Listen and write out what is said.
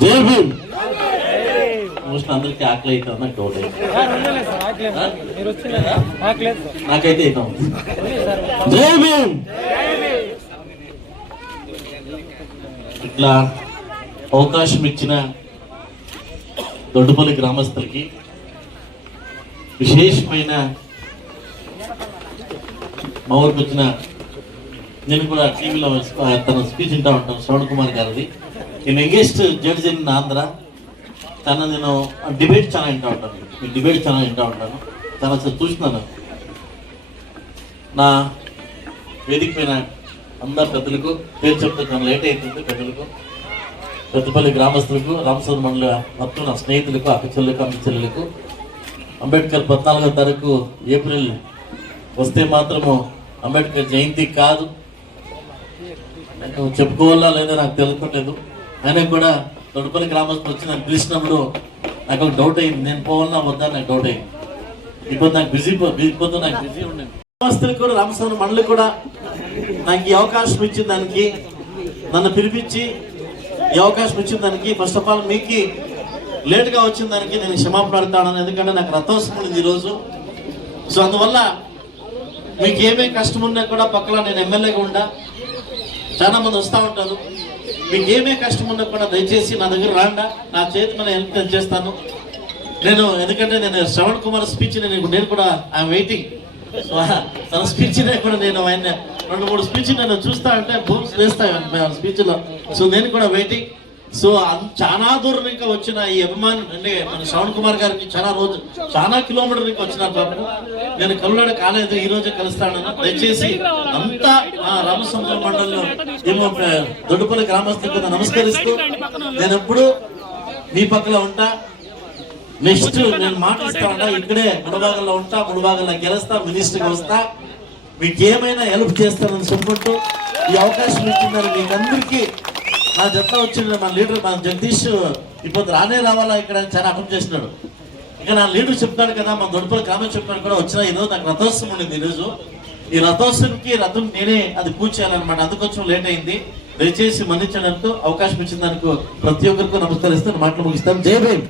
జై భీమ్. మోస్ట్ అందరికి ఆకలి అవుతుంది, నాకు డౌట్ అయింది. నాకైతే అవుతాం. జై భీమ్. ఇట్లా అవకాశం ఇచ్చిన దొడ్డుపల్లి గ్రామస్తులకి విశేషమైన మా ఊరికి వచ్చిన, నేను కూడా టీవీలో తన స్పీచ్ వింటా ఉంటాను, శ్రవణ్ కుమార్ గారిది. నేను యంగెస్ట్ జడ్జి ఇన్ ఆంధ్ర. నేను డిబేట్ చాలా వింటా ఉంటాను, డిబేట్ చాలా వింటా ఉంటాను, చాలా చూస్తున్నాను. నా వేదిక పైన అందరు పెద్దలకు పేరు చెప్తే చాలా లేట్ అవుతుంది. పెద్దలకు, పెద్దపల్లి గ్రామస్తులకు, రామసూర్ మండల మొత్తం నా స్నేహితులకు, అక్కచెల్లకు, అమ్మచెల్లెలకు, అంబేద్కర్ 14వ తారీఖు ఏప్రిల్ వస్తే మాత్రము అంబేద్కర్ జయంతి కాదు, నేను చెప్పుకోవాలా లేదా నాకు తెలుసుకోలేదు. అయినా కూడా దొడ్డుపల్లి గ్రామస్తులు వచ్చి నాకు పిలిచినప్పుడు నాకు ఒక డౌట్ అయింది, నేను పోవాలన్నా వద్దా నాకు డౌట్ అయింది. ఇప్పుడు నాకు బిజీ ఉండేది. గ్రామస్తులకు కూడా, రామస్వామి మండలికి కూడా నాకు ఈ అవకాశం ఇచ్చిన దానికి, నన్ను పిలిపించి ఈ అవకాశం ఇచ్చిన దానికి, ఫస్ట్ ఆఫ్ ఆల్ మీకు లేట్గా వచ్చిన దానికి నేను క్షమాపణ అడుగుతాను. ఎందుకంటే నాకు రథోత్సవం ఉంది ఈరోజు. సో అందువల్ల మీకు ఏమేమి కష్టం ఉన్నా కూడా పక్కన నేను ఎమ్మెల్యేగా ఉండా, చాలా మంది వస్తూ ఉంటారు. మీకు ఏమే కష్టం ఉన్నా కూడా దయచేసి నా దగ్గర రాండా, నా చేతి మన హెల్ప్ నేను చేస్తాను. ఎందుకంటే నేను శ్రవణ్ కుమార్ స్పీచ్ నేను కూడా ఐఎమ్ వెయిటింగ్. సో తన స్పీచ్ కూడా నేను ఆయన 2-3 స్పీచ్ నేను చూస్తా అంటే బూమ్స్ వేస్తాను స్పీచ్లో. సో నేను కూడా వెయిటింగ్. సో చాలా దూరం ఇంకా వచ్చిన ఈ అభిమాని అంటే మన శ్రవణ్ కుమార్ గారికి చాలా కిలోమీటర్ ఇంకా వచ్చిన నేను కలులాడ కాలేదు, ఈ రోజే కలుస్తాను. దయచేసి అంతా రామసముద్రం మండలంలో ఏమో దొడ్డుపల్లి గ్రామస్తులకు నమస్కరిస్తూ నేను ఎప్పుడు మీ పక్కన ఉంటా. నెక్స్ట్ నేను మాట ఇస్తా ఉంటా, ఇక్కడే ముడబాగల్లో ఉంటా, ముడబాగల్లో గెలుస్తా, మినిస్టర్గా వస్తా, మీకు ఏమైనా హెల్ప్ చేస్తానని చెప్పుకుంటూ ఈ అవకాశం ఇచ్చిందని మీకు అందరికీ నా జత వచ్చిన మన లీడర్ మన జగదీష్ ఇప్పుడు రావాలా ఇక్కడ చాలా అర్థం చేసినాడు. ఇక నా లీడర్ చెప్తాడు కదా, మన దొడ్డుపల్లి గ్రామం చెప్పాను కూడా వచ్చిన. ఈరోజు నాకు రథోత్సవం ఉండింది. ఈరోజు ఈ రథోత్సవంకి రథం నేనే అది పూజ చేయాలన్నమాట, అందుకొంచెం లేట్ అయింది. దయచేసి మన్నించడానికి అవకాశం ఇచ్చిన దానికి ప్రతి ఒక్కరికి నమస్కరిస్తూ మాటలు ముగిస్తాను. జై భీమ్.